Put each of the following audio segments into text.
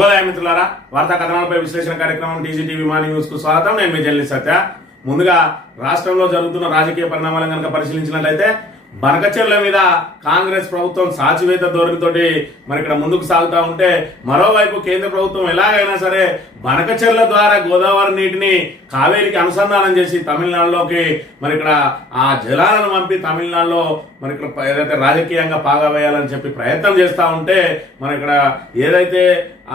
శుభోదయం మిత్రులారా, వార్తా కథనాలపై విశ్లేషణ కార్యక్రమం టీజీటీవీ మార్నింగ్ న్యూస్ కు స్వాగతం. నేను మీ జర్నలిస్ట్ సత్య. ముందుగా రాష్ట్రంలో జరుగుతున్న రాజకీయ పరిణామాలను కనుక పరిశీలించినట్లయితే బనకచెర్ల మీద కాంగ్రెస్ ప్రభుత్వం సాచివేత ధోరణితోటి మరి ఇక్కడ ముందుకు సాగుతూ ఉంటే, మరోవైపు కేంద్ర ప్రభుత్వం ఎలాగైనా సరే బనకచెర్ల ద్వారా గోదావరి నీటిని కావేరికి అనుసంధానం చేసి తమిళనాడులోకి మరి ఇక్కడ ఆ జలాలను పంపి తమిళనాడులో మరి ఇక్కడ ఏదైతే రాజకీయంగా పాగా వేయాలని చెప్పి ప్రయత్నం చేస్తూ ఉంటే, మరి ఇక్కడ ఏదైతే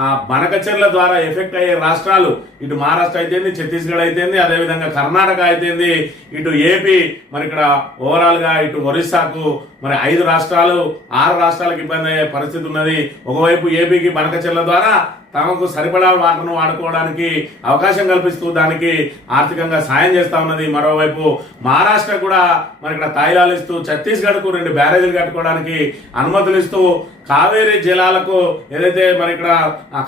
ఆ బనకచెర్ల ద్వారా ఎఫెక్ట్ అయ్యే రాష్ట్రాలు ఇటు మహారాష్ట్ర అయితేంది, ఛత్తీస్గఢ్ అయితేంది, అదేవిధంగా కర్ణాటక అయితేంది, ఇటు ఏపీ, మరి ఇక్కడ ఓవరాల్ గా ఇటు ఒరిస్సాకు మరి 5 రాష్ట్రాలు 6 రాష్ట్రాలకు ఇబ్బంది అయ్యే పరిస్థితి ఉన్నది. ఒకవైపు ఏపీకి బనకచెర్ల ద్వారా తమకు సరిపడా వాటర్ను వాడుకోవడానికి అవకాశం కల్పిస్తూ దానికి ఆర్థికంగా సాయం చేస్తా ఉన్నది. మరోవైపు మహారాష్ట్ర కూడా మరి ఇక్కడ తాయిలాలు ఇస్తూ ఛత్తీస్గఢ్ కు 2 బ్యారేజీలు కట్టుకోవడానికి అనుమతులు ఇస్తూ కావేరీ జలాలకు ఏదైతే మరి ఇక్కడ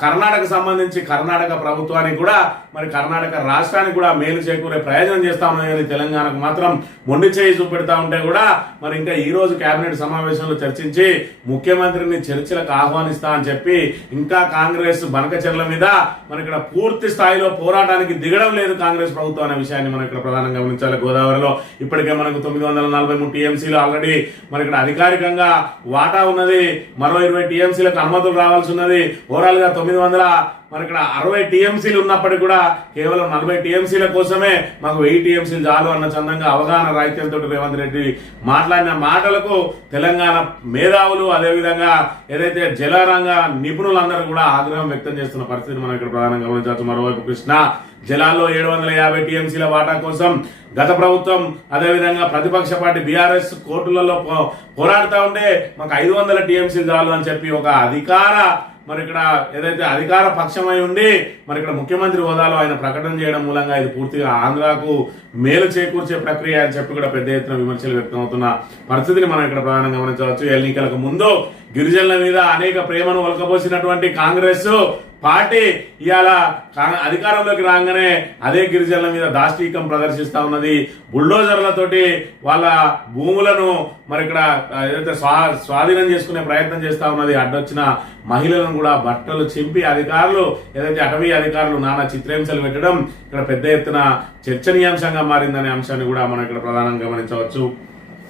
కర్ణాటక సంబంధించి కర్ణాటక ప్రభుత్వానికి కూడా మరి కర్ణాటక రాష్ట్రానికి కూడా మేలు చేకూరే ప్రయోజనం చేస్తా ఉన్నది. కానీ తెలంగాణకు మాత్రం మొండి చేయి చూపెడతా ఉంటే కూడా మరి ఇంకా ఈ రోజు కేబినెట్ సమావేశంలో చర్చించి ముఖ్యమంత్రిని చర్చలకు ఆహ్వానిస్తా అని చెప్పి ఇంకా కాంగ్రెస్ బనకచెర్ల మీద మరి ఇక్కడ పూర్తి స్థాయిలో పోరాటానికి దిగడం లేదు కాంగ్రెస్ ప్రభుత్వం అనే విషయాన్ని మనం ఇక్కడ ప్రధానంగా గమనించాలి. గోదావరిలో ఇప్పటికే మనకు 943 టీఎంసీలు ఆల్రెడీ మరి ఇక్కడ అధికారికంగా వాటా ఉన్నది. మరో 20 టీఎంసీలకు అనుమతులు రావాల్సి ఉన్నది. ఓవరాల్ గా 900 మరి ఇక్కడ 60 టీఎంసీలు ఉన్నప్పటికీ కూడా కేవలం 40 టీఎంసీల కోసమే మాకు 1000 టీఎంసీలు చాలు అన్న చందంగా అవగాహన రాహిత్యంతో రేవంత్ రెడ్డి మాట్లాడిన మాటలకు తెలంగాణ మేధావులు అదేవిధంగా ఏదైతే జలరంగ నిపుణులందరూ కూడా ఆగ్రహం వ్యక్తం చేస్తున్న పరిస్థితిని మనం ఇక్కడ ప్రధానంగా గమనించవచ్చు. మరోవైపు కృష్ణా జలాల్లో 750 టీఎంసీల వాటా కోసం గత ప్రభుత్వం అదేవిధంగా ప్రతిపక్ష పార్టీ బీఆర్ఎస్ కోర్టులలో పోరాడుతూ ఉంటే మాకు 500 టీఎంసీలు చాలు అని చెప్పి ఒక అధికార మరి ఇక్కడ ఏదైతే అధికార పక్షమై ఉండి మరి ఇక్కడ ముఖ్యమంత్రి హోదాలో ఆయన ప్రకటన చేయడం మూలంగా ఇది పూర్తిగా ఆంధ్రాకు మేలు చేకూర్చే ప్రక్రియ అని చెప్పి కూడా పెద్ద ఎత్తున విమర్శలు వ్యక్తమవుతున్న పరిస్థితిని మనం ఇక్కడ ప్రధానంగా గమనించవచ్చు. ఎన్నికలకు ముందు గిరిజనుల మీద అనేక ప్రేమను ఒలకబోసినటువంటి కాంగ్రెస్ పార్టీ ఇవాళ అధికారంలోకి రాగానే అదే గిరిజనుల మీద దాష్టీకం ప్రదర్శిస్తా ఉన్నది. బుల్డోజర్లతోటి వాళ్ళ భూములను మరి ఇక్కడ ఏదైతే స్వాధీనం చేసుకునే ప్రయత్నం చేస్తా ఉన్నది. అడ్డొచ్చిన మహిళలను కూడా బట్టలు చింపి అధికారులు ఏదైతే అటవీ అధికారులు నానా చిత్రహింసలు పెట్టడం ఇక్కడ పెద్ద ఎత్తున చర్చనీయాంశంగా మారిందనే అంశాన్ని కూడా మనం ఇక్కడ ప్రధానంగా గమనించవచ్చు.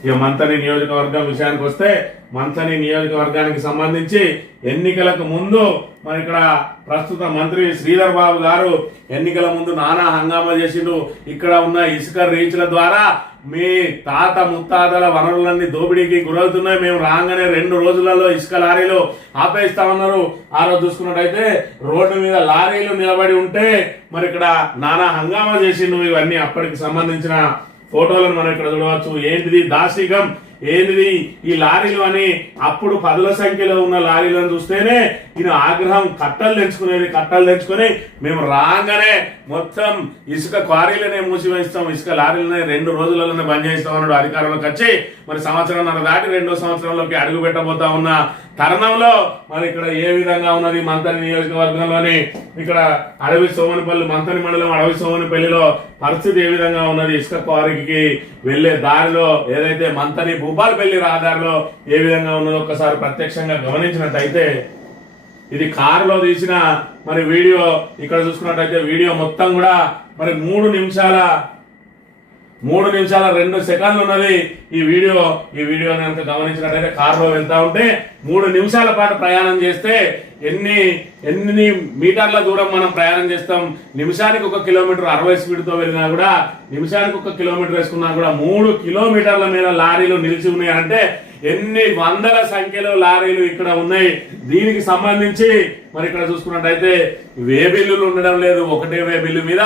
ఇక మంథని నియోజకవర్గం విషయానికి వస్తే, మంథని నియోజకవర్గానికి సంబంధించి ఎన్నికలకు ముందు మరి ఇక్కడ ప్రస్తుత మంత్రి శ్రీధర్ బాబు గారు ఎన్నికల ముందు నానా హంగామా చేసిండు. ఇక్కడ ఉన్న ఇసుక రీచ్ల ద్వారా మీ తాత ముత్తాతల వనరులన్నీ దోపిడీకి గురవుతున్నాయి, మేము రాగానే 2 రోజులలో ఇసుక లారీలు ఆపేస్తామన్నారు. ఆ రోజు చూసుకున్నట్టయితే రోడ్డు మీద లారీలు నిలబడి ఉంటే మరి ఇక్కడ నానా హంగామా చేసిండు. ఇవన్నీ అప్పటికి సంబంధించిన ఫోటోలను మనం ఇక్కడ చూడవచ్చు. ఏంటిది దాష్టికం, ఏంటిది ఈ లారీలు అని అప్పుడు 10ల సంఖ్యలో ఉన్న లారీలను చూస్తేనే ఈయన ఆగ్రహం కట్టలు తెచ్చుకుని మేము రాగానే మొత్తం ఇసుక క్వారీలనే మూసివేస్తాం, ఇసుక లారీలనే 2 రోజులలోనే బంద్ చేస్తాం అన్నాడు. అధికారంలోకి వచ్చి మరి సంవత్సరంన్నర దాటి 2వ సంవత్సరంలోకి అడుగు పెట్టబోతా ఉన్న తరుణంలో మరి ఇక్కడ ఏ విధంగా ఉన్నది మంథని నియోజకవర్గంలోని ఇక్కడ అడవి సోమనపల్లి మంథని మండలం అడవి సోమనపల్లిలో పరిస్థితి ఏ విధంగా ఉన్నది, ఇసుక క్వారీకి వెళ్లే దారిలో ఏదైతే మంథని భూపాలపల్లి రహదారిలో ఏ విధంగా ఉన్నదో ఒక్కసారి ప్రత్యక్షంగా గమనించినట్టయితే ఇది కారులో తీసిన మరి వీడియో. ఇక్కడ చూసుకున్నట్టయితే వీడియో మొత్తం కూడా మరి 3 నిమిషాల 2 సెకండ్లు ఉన్నది ఈ వీడియో. ఈ వీడియో కనుక గమనించినట్టయితే కారులో వెళ్తా ఉంటే 3 నిమిషాల పాటు ప్రయాణం చేస్తే ఎన్ని మీటర్ల దూరం మనం ప్రయాణం చేస్తాం. నిమిషానికి 1 కిలోమీటర్ 60 స్పీడ్తో వెళ్ళినా కూడా, నిమిషానికి 1 కిలోమీటర్ వేసుకున్నా కూడా 3 కిలోమీటర్ల మీద లారీలు నిలిచి ఉన్నాయంటే ఎన్ని వందల సంఖ్యలో లారీలు ఇక్కడ ఉన్నాయి. దీనికి సంబంధించి మరి ఇక్కడ చూసుకున్నట్టయితే వేబిల్లులు ఉండడం లేదు. ఒకటే వేబిల్లు మీద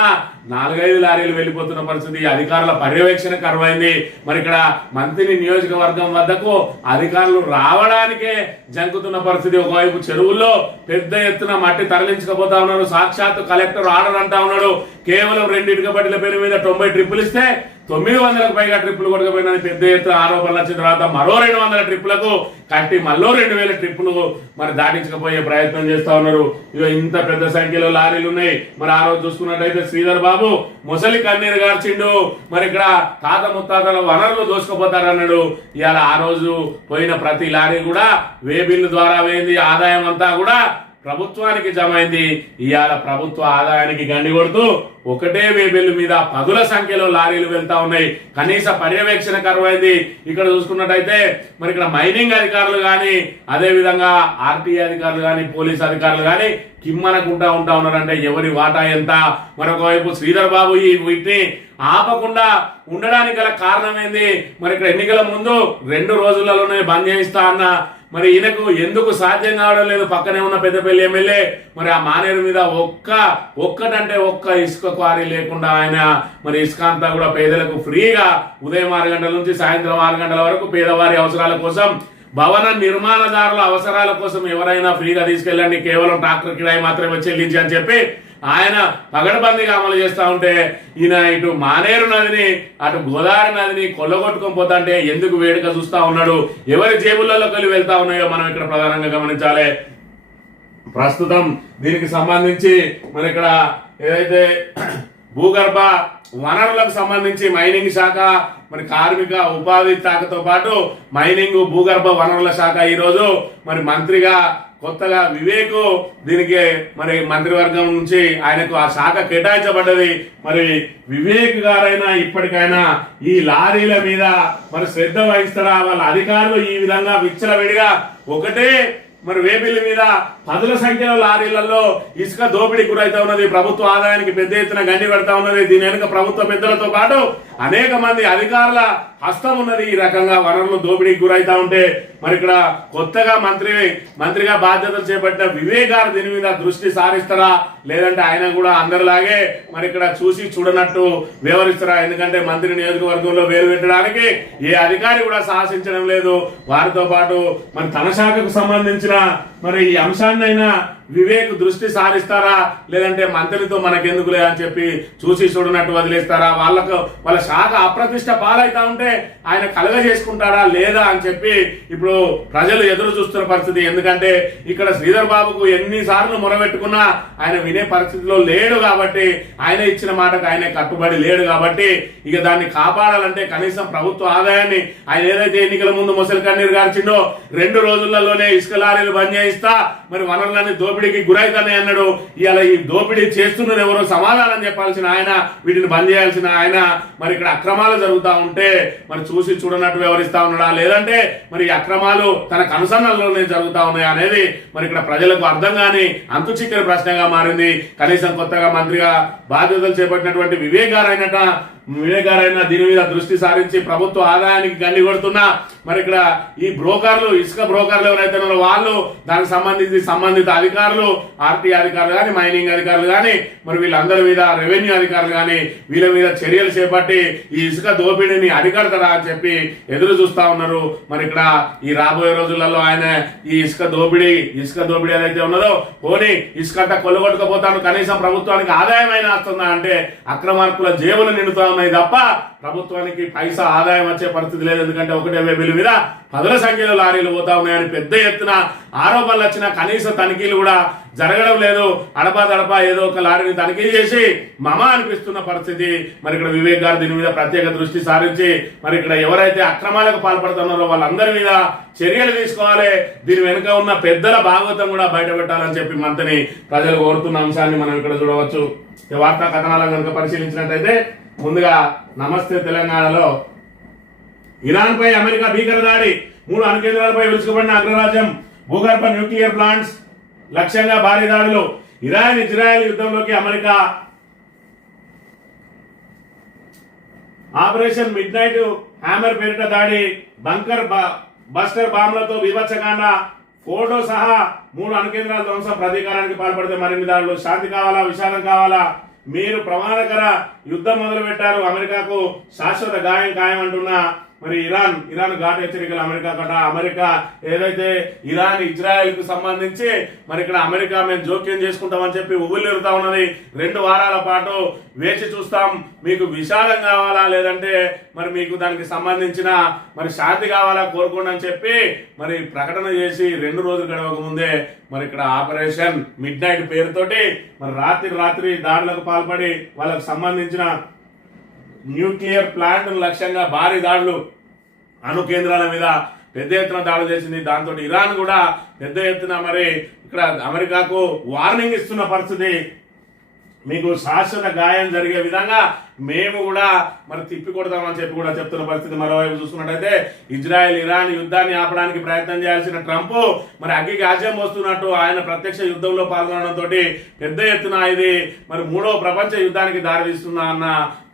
4-5 లారీలు వెళ్ళిపోతున్న పరిస్థితి. అధికారుల పర్యవేక్షణ కరువైంది. మరి ఇక్కడ మంథని నియోజకవర్గం వద్దకు అధికారులు రావడానికే జంకుతున్న పరిస్థితి. ఒకవైపు చెరువుల్లో పెద్ద ఎత్తున మట్టి తరలించకపోతా ఉన్నారు. సాక్షాత్ కలెక్టర్ ఆర్డర్ అంటా ఉన్నాడు. కేవలం 2 ఇటుక బట్టీల పేరు మీద 90 ట్రిప్పులు ఇస్తే 900కు పైగా ట్రిప్పులు కొట్టకపోయినా పెద్ద ఎత్తున ఆరోపణలు వచ్చిన తర్వాత మరో 200 ట్రిప్పులకు కట్టి మళ్ళీ 2000 ట్రిప్పులు మరి దాటించకపోయే ప్రయత్నం చేస్తా ఉన్నారు. ఇక ఇంత పెద్ద సంఖ్యలో లారీలు ఉన్నాయి. మరి ఆ రోజు చూసుకున్నట్టయితే శ్రీధర్ బాబు ముసలి కన్నీరు గార్చిండు. మరి ఇక్కడ తాత ముత్తాతల వనరులు దోచుకుపోతారన్నాడు. ఇవాళ ఆ రోజు పోయిన ప్రతి లారీ కూడా వే బిల్లు ద్వారా పోయింది. ఆదాయం అంతా కూడా ప్రభుత్వానికి జమ అయింది. ఇవాళ ప్రభుత్వ ఆదాయానికి గండి కొడుతూ ఒకటే వేబిల్లు మీద పదుల సంఖ్యలో లారీలు వెళ్తా ఉన్నాయి. కనీస పర్యవేక్షణ కరువైంది. ఇక్కడ చూసుకున్నట్టయితే మరి ఇక్కడ మైనింగ్ అధికారులు కానీ, అదే విధంగా ఆర్టీఐ అధికారులు కానీ, పోలీస్ అధికారులు కానీ కిమ్మనకుంటా ఉంటా ఉన్నారంటే ఎవరి వాటా ఎంత. మరొక వైపు శ్రీధర్ బాబు ఈ వీటిని ఆపకుండా ఉండడానికి గల కారణం ఏంది? మరి ఇక్కడ ఎన్నికల ముందు 2 రోజులలోనే బంద్ చేయిస్తా అన్న మరి ఈయనకు ఎందుకు సాధ్యం కావడం లేదు? పక్కనే ఉన్న పెద్దపల్లి ఎమ్మెల్యే మరి ఆ మానేరు మీద ఒక్కటంటే ఒక్క ఇసుక క్వారీ లేకుండా ఆయన మరి ఇసుక అంతా కూడా పేదలకు ఫ్రీగా ఉదయం 6 గంటల నుంచి సాయంత్రం 6 గంటల వరకు పేదవారి అవసరాల కోసం, భవన నిర్మాణదారుల అవసరాల కోసం ఎవరైనా ఫ్రీగా తీసుకెళ్ళండి, కేవలం ట్రాక్టర్ కిరాయి మాత్రమే చెల్లించి అని చెప్పి ఆయన పగడబందీగా అమలు చేస్తా ఉంటే ఈయన ఇటు మానేరు నదిని అటు గోదావరి నదిని కొల్లగొట్టుకొని పోతా అంటే ఎందుకు వేడుక చూస్తా ఉన్నాడు? ఎవరి జేబుల్లోకి వెళ్ళి వెళ్తా ఉన్నాయో మనం ఇక్కడ ప్రధానంగా గమనించాలి. ప్రస్తుతం దీనికి సంబంధించి మరి ఇక్కడ ఏదైతే భూగర్భ వనరులకు సంబంధించి మైనింగ్ శాఖ, మరి కార్మిక ఉపాధి శాఖతో పాటు మైనింగ్ భూగర్భ వనరుల శాఖ ఈరోజు మరి మంత్రిగా కొత్తగా వివేక్ దీనికి మరి మంత్రివర్గం నుంచి ఆయనకు ఆ శాఖ కేటాయించబడ్డది. మరి వివేక్ గారైనా ఇప్పటికైనా ఈ లారీల మీద మరి శ్రద్ధ వహిస్తారా? వాళ్ళ అధికారులు ఈ విధంగా విచ్చలవిడిగా ఒకటే మరి వేబిల్లి మీద పదుల సంఖ్యలో లారీలలో ఇసుక దోపిడీ గురైతా ఉన్నది. ప్రభుత్వ ఆదాయానికి పెద్ద ఎత్తున గండి పెడతా ఉన్నది. దీని వెనుక ప్రభుత్వ పెద్దలతో పాటు అనేక మంది అధికారుల హస్తం ఉన్నది. ఈ రకంగా వనరులు దోపిడీకి గురైతా ఉంటే మరి ఇక్కడ కొత్తగా మంత్రిగా బాధ్యతలు చేపట్టిన వివేక్ గారు దీని మీద దృష్టి సారిస్తారా, లేదంటే ఆయన కూడా అందరిలాగే మరి ఇక్కడ చూసి చూడనట్టు వ్యవహరిస్తారా? ఎందుకంటే మంత్రి నియోజకవర్గంలో వేరు పెట్టడానికి ఏ అధికారి కూడా సాహసించడం లేదు. వారితో పాటు మరి తన శాఖకు సంబంధించిన మరి ఈ అంశాన్ని అయినా వివేక్ దృష్టి సారిస్తారా, లేదంటే మంత్రితో మనకెందుకులే అని చెప్పి చూసి చూడనట్టు వదిలేస్తారా? వాళ్ళ శాఖ అప్రతిష్ట పాలైతా ఉంటే ఆయన కలగ చేసుకుంటారా లేదా అని చెప్పి ఇప్పుడు ప్రజలు ఎదురు చూస్తున్న పరిస్థితి. ఎందుకంటే ఇక్కడ శ్రీధర్ బాబుకు ఎన్నిసార్లు మొరబెట్టుకున్నా ఆయన వినే పరిస్థితిలో లేడు కాబట్టి, ఆయన ఇచ్చిన మాటకు ఆయనే కట్టుబడి లేడు కాబట్టి ఇక దాన్ని కాపాడాలంటే కనీసం ప్రభుత్వ ఆదాయాన్ని ఆయన ఏదైతే ఎన్నికల ముందు మొసలి కన్నీరు గార్చిండో 2 రోజులలోనే ఇసుక లారీలు బంద్ చేయిస్తా, మరి వనరులన్నీ దోపిడీకి గురైతానే అన్నాడు. ఇలా ఈ దోపిడీ చేస్తున్నది ఎవరో సమాధానం చెప్పాల్సిన ఆయన, వీటిని బంద్ చేయాల్సిన ఆయన మరి ఇక్కడ అక్రమాలు జరుగుతా ఉంటే మరి చూసి చూడనట్టు వ్యవహరిస్తా ఉన్నాడా, లేదంటే మరి అక్రమాలు తన కనుసన్నల్లోనే జరుగుతా ఉన్నాయా అనేది మరి ఇక్కడ ప్రజలకు అర్థం కాని అంతు చిక్కని ప్రశ్నగా మారింది. కనీసం కొత్తగా మంత్రిగా బాధ్యతలు చేపట్టినటువంటి వివేక్ గారైనా దీని మీద దృష్టి సారించి ప్రభుత్వ ఆదాయానికి గండి కొడుతున్నా మరి ఇక్కడ ఈ బ్రోకర్లు, ఇసుక బ్రోకర్లు ఎవరైతే ఉన్నారో వాళ్ళు, దానికి సంబంధిత అధికారులు, ఆర్టీఐ అధికారులు కానీ, మైనింగ్ అధికారులు కానీ, మరి వీళ్ళందరి మీద రెవెన్యూ అధికారులు కానీ వీళ్ళ మీద చర్యలు చేపట్టి ఈ ఇసుక దోపిడీని అరికడతారా అని చెప్పి ఎదురు చూస్తా ఉన్నారు. మరి ఇక్కడ ఈ రాబోయే రోజులలో ఆయన ఈ ఇసుక దోపిడీ ఏదైతే ఉన్నదో పోనీ ఇసుక అంతా కొల్లగొట్టుకపోతాను, కనీసం ప్రభుత్వానికి ఆదాయం అయినా వస్తుందా అంటే అక్రమార్కుల జేబులు నిండుతా ఉన్నాయి తప్ప ప్రభుత్వానికి పైసా ఆదాయం వచ్చే పరిస్థితి లేదు. ఎందుకంటే ఒకటే వేబిల్లు మీద పదుల సంఖ్యలో లారీలు పోతా ఉన్నాయని పెద్ద ఎత్తున ఆరోపణలు వచ్చిన కనీస తనిఖీలు కూడా జరగడం లేదు. అడపా ఏదో ఒక లారీని తనిఖీ చేసి మమ అనిపిస్తున్న పరిస్థితి. మరి ఇక్కడ వివేక్ గారు దీని మీద ప్రత్యేక దృష్టి సారించి మరి ఇక్కడ ఎవరైతే అక్రమాలకు పాల్పడుతున్నారో వాళ్ళందరి మీద చర్యలు తీసుకోవాలి. దీని వెనుక ఉన్న పెద్దల భాగవతం కూడా బయట పెట్టాలని చెప్పి మంత్రిని ప్రజలు కోరుతున్న అంశాన్ని మనం ఇక్కడ చూడవచ్చు. వార్తా కథనాలను కనుక పరిశీలించినట్టయితే ముందుగా నమస్తే తెలంగాణలో ఇరాన్ పై అమెరికా భీకర దాడి, 3 అణుకేంద్రాలపై విరుచుకుపడిన అగ్రరాజ్యం, భూగర్భ న్యూక్లియర్ ప్లాంట్స్ లక్ష్యంగా భారీ దాడులు, ఇజ్రాయెల్ యుద్ధంలోకి America, operation midnight hammer పేరిట దాడి, బంకర్ బస్టర్ బాంబులతో బీభత్సకాండ, ఫోటో సహా 3 అణుకేంద్రాల ధ్వంసం, ప్రతీకారానికి పాల్పడితే మరిన్ని దాడులు. శాంతి కావాలా, విషాదం కావాలా? మీరు ప్రమాదకర యుద్ధం మొదలు పెట్టారు, అమెరికాకు శాశ్వత గాయం ఖాయం అంటున్న మరి ఇరాన్ ఘాటు హెచ్చరికలు అమెరికా ఏదైతే ఇజ్రాయెల్ కు సంబంధించి మరి ఇక్కడ అమెరికా మేము జోక్యం చేసుకుంటామని చెప్పి ఉవ్వులెరుతా ఉన్నది. 2 వారాల పాటు వేచి చూస్తాం, మీకు విషాదం కావాలా లేదంటే మరి మీకు దానికి సంబంధించిన మరి శాంతి కావాలా కోరుకోండి అని చెప్పి మరి ప్రకటన చేసి 2 రోజులు గడవక ముందే మరి ఇక్కడ ఆపరేషన్ మిడ్ నైట్ పేరుతోటి మరి రాత్రి దాడులకు పాల్పడి వాళ్ళకు సంబంధించిన న్యూక్లియర్ ప్లాంట్ లక్ష్యంగా భారీ దాడులు, అణు కేంద్రాల మీద పెద్ద ఎత్తున దాడి చేసింది. దాంతో ఇరాన్ కూడా పెద్ద ఎత్తున మరి ఇక్కడ అమెరికాకు వార్నింగ్ ఇస్తున్న పరిస్థితి. మీకు శాశ్వత గాయం జరిగే విధంగా మేము కూడా మరి తిప్పి కొడతామని చెప్పి కూడా చెప్తున్న పరిస్థితి. మరోవైపు చూసుకున్నట్టయితే ఇజ్రాయెల్ ఇరాన్ యుద్ధాన్ని ఆపడానికి ప్రయత్నం చేయాల్సిన ట్రంప్ మరి అగ్గికి ఆజ్యం వస్తున్నట్టు ఆయన ప్రత్యక్ష యుద్ధంలో పాల్గొనడంతో పెద్ద ఎత్తున ఇది మరి 3వ ప్రపంచ యుద్ధానికి దారితీస్తుందా అన్న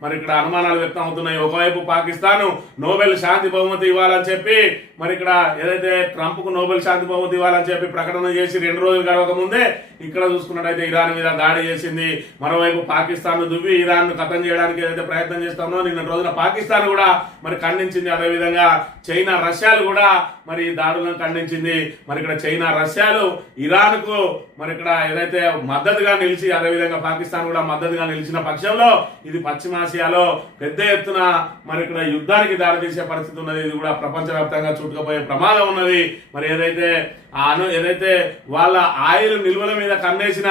మరి ఇక్కడ అనుమానాలు వ్యక్తం అవుతున్నాయి. ఒకవైపు పాకిస్తాన్ నోబెల్ శాంతి బహుమతి ఇవ్వాలని చెప్పి మరి ఇక్కడ ఏదైతే ట్రంప్ కు నోబెల్ శాంతి బహుమతి ఇవ్వాలని చెప్పి ప్రకటన చేసి 2 రోజులు గడవక ముందే ఇక్కడ చూసుకున్నట్టయితే ఇరాన్ మీద దాడి చేసింది. మరోవైపు పాకిస్తాన్ దువ్వి ఇరాన్ ఖతం చేయడానికి ఏదైతే ప్రయత్నం చేస్తామో నిన్న రోజున పాకిస్తాన్ కూడా మరి ఖండించింది. అదేవిధంగా చైనా రష్యాలు కూడా మరి దాడులను ఖండించింది. మరి ఇక్కడ చైనా రష్యాలు ఇరాన్ కు మరి ఇక్కడ ఏదైతే మద్దతుగా నిలిచి అదేవిధంగా పాకిస్తాన్ కూడా మద్దతుగా నిలిచిన పక్షంలో ఇది పశ్చిమాసియాలో పెద్ద ఎత్తున మరి ఇక్కడ యుద్ధానికి దారితీసే పరిస్థితి ఉన్నది. ఇది కూడా ప్రపంచవ్యాప్తంగా చుట్టుకుపోయే ప్రమాదం ఉన్నది. మరి ఏదైతే వాళ్ళ ఆయిల్ నిల్వల మీద కన్నేసిన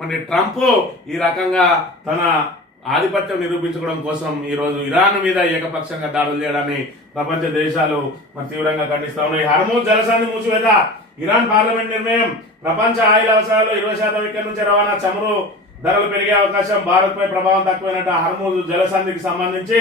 మరి ట్రంప్ ఈ రకంగా తన ఆధిపత్యం నిరూపించుకోవడం కోసం ఈ రోజు ఇరాన్ మీద ఏకపక్షంగా దాడులు చేయడాన్ని ప్రపంచ దేశాలు మరి తీవ్రంగా ఖండిస్తా ఉన్నాయి. హర్మూజ్ జలసంధి మూసివేత ఇరాన్ పార్లమెంట్ నిర్ణయం. ప్రపంచ ఆయిల్ అవసరాలు 20% ఇక్కడి నుంచి రవాణా. చమురు ధరలు పెరిగే అవకాశం. భారత్ పై ప్రభావం తక్కువైనట్టు హర్మూజ్ జలసంధికి సంబంధించి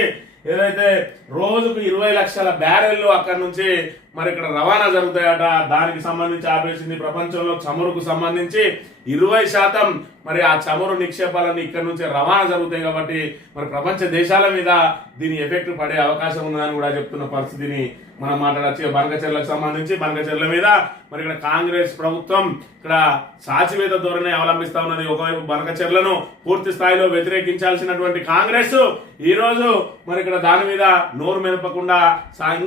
ఏదైతే రోజుకు 20 లక్షల బ్యారెళ్లు అక్కడి నుంచి మరి ఇక్కడ రవాణా జరుగుతాయట. దానికి సంబంధించి ఆపేసింది. ప్రపంచంలో చమురుకు సంబంధించి 20% మరి ఆ చమురు నిక్షేపాలన్నీ ఇక్కడ నుంచి రవాణా జరుగుతాయి కాబట్టి మరి ప్రపంచ దేశాల మీద దీని ఎఫెక్ట్ పడే అవకాశం ఉన్నదని కూడా చెప్తున్న పరిస్థితిని మనం మాట్లాడచ్చు. బనకచెర్లకు సంబంధించి బనకచెర్ల మీద మరి ఇక్కడ కాంగ్రెస్ ప్రభుత్వం ఇక్కడ సాచివేత ధోరణి అవలంబిస్తా ఉన్నది. ఒకవైపు బనకచెర్లను పూర్తి స్థాయిలో వ్యతిరేకించాల్సినటువంటి కాంగ్రెస్ ఈ రోజు మరి ఇక్కడ దాని మీద నోరు మెదపకుండా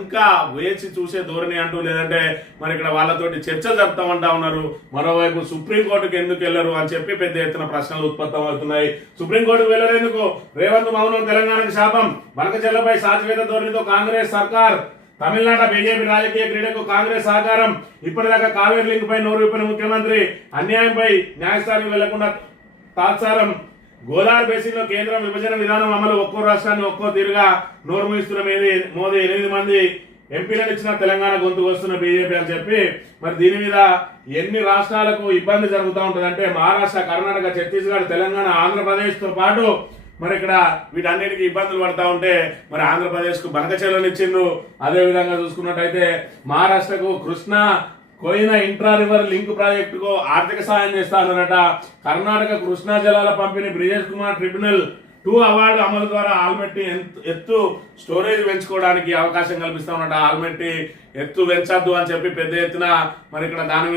ఇంకా వేచి చూసే ధోరణి అంటూ లేదంటే మరి ఇక్కడ వాళ్ళతోటి చర్చ జరుపుతామంటా ఉన్నారు. మరోవైపు సుప్రీంకోర్టుకు ఎందుకు వెళ్లరు అని చెప్పి పెద్ద ఎత్తున ప్రశ్నలు ఉత్పత్తమవుతున్నాయి. సుప్రీంకోర్టుకు వెళ్లరేందుకు? రేవంత్ మౌనం తెలంగాణకు శాపం. బనకచెర్లపై సాచివేత ధోరణితో కాంగ్రెస్ సర్కార్. తమిళనాడు బీజేపీ రాజకీయ క్రీడకు కాంగ్రెస్ సహకారం. ఇప్పటిదాకా కావేరీ లింక్ పై నోరు విప్పిన ముఖ్యమంత్రి అన్యాయంపై న్యాయస్థానానికి వెళ్లకుండా తాత్సారం. గోదావరి బేసిన్ లో కేంద్రం విభజన విధానం అమలు. ఒక్కో రాష్ట్రాన్ని ఒక్కో తీరుగా నోరు మూయిస్తున్న మోదీ 8 మంది ఎంపీలను ఇచ్చిన తెలంగాణ గొంతుకు వస్తున్న బీజేపీ అని చెప్పి మరి దీని మీద ఎన్ని రాష్ట్రాలకు ఇబ్బంది జరుగుతూ ఉంటుందంటే మహారాష్ట్ర, కర్ణాటక, ఛత్తీస్గఢ్, తెలంగాణ, ఆంధ్రప్రదేశ్ తో పాటు మరి ఇక్కడ వీటన్నిటికీ ఇబ్బందులు పడతా ఉంటే మరి ఆంధ్రప్రదేశ్ కు బనకచెర్లను ఇచ్చిండ్రు. అదే విధంగా చూసుకున్నట్టయితే మహారాష్ట్రకు Krishna Koyna intra river link ప్రాజెక్టుకు ఆర్థిక సాయం చేస్తానన్నట. కర్ణాటక కృష్ణా జలాల పంపిణీ. బ్రిజేష్ కుమార్ ట్రిబ్యునల్ 2 అవార్డు అమలు ద్వారా ఆల్మెట్టి ఎత్తు స్టోరేజ్ పెంచుకోవడానికి అవకాశం కల్పిస్తా ఉన్నట. ఆల్మెట్టి ఎత్తు పెంచద్దు అని చెప్పి పెద్ద ఎత్తున మరి ఇక్కడ దాని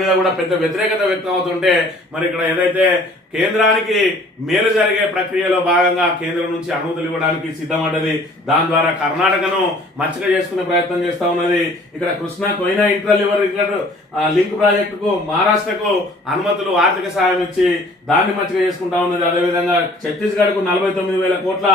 మీద కూడా పెద్ద వ్యతిరేకత వ్యక్తం అవుతుంటే మరి ఇక్కడ ఏదైతే కేంద్రానికి మేలు జరిగే ప్రక్రియలో భాగంగా కేంద్రం నుంచి అనుమతులు ఇవ్వడానికి సిద్ధపడ్డది. దాని ద్వారా కర్ణాటకను మచ్చిక చేసుకునే ప్రయత్నం చేస్తా ఉన్నది. ఇక్కడ Krishna Koyna intra river link ప్రాజెక్టుకు మహారాష్ట్రకు అనుమతులు, ఆర్థిక సాయం ఇచ్చి దాన్ని మచ్చిక చేసుకుంటా ఉన్నది. అదేవిధంగా ఛత్తీస్గఢ్ కు 49,000 కోట్ల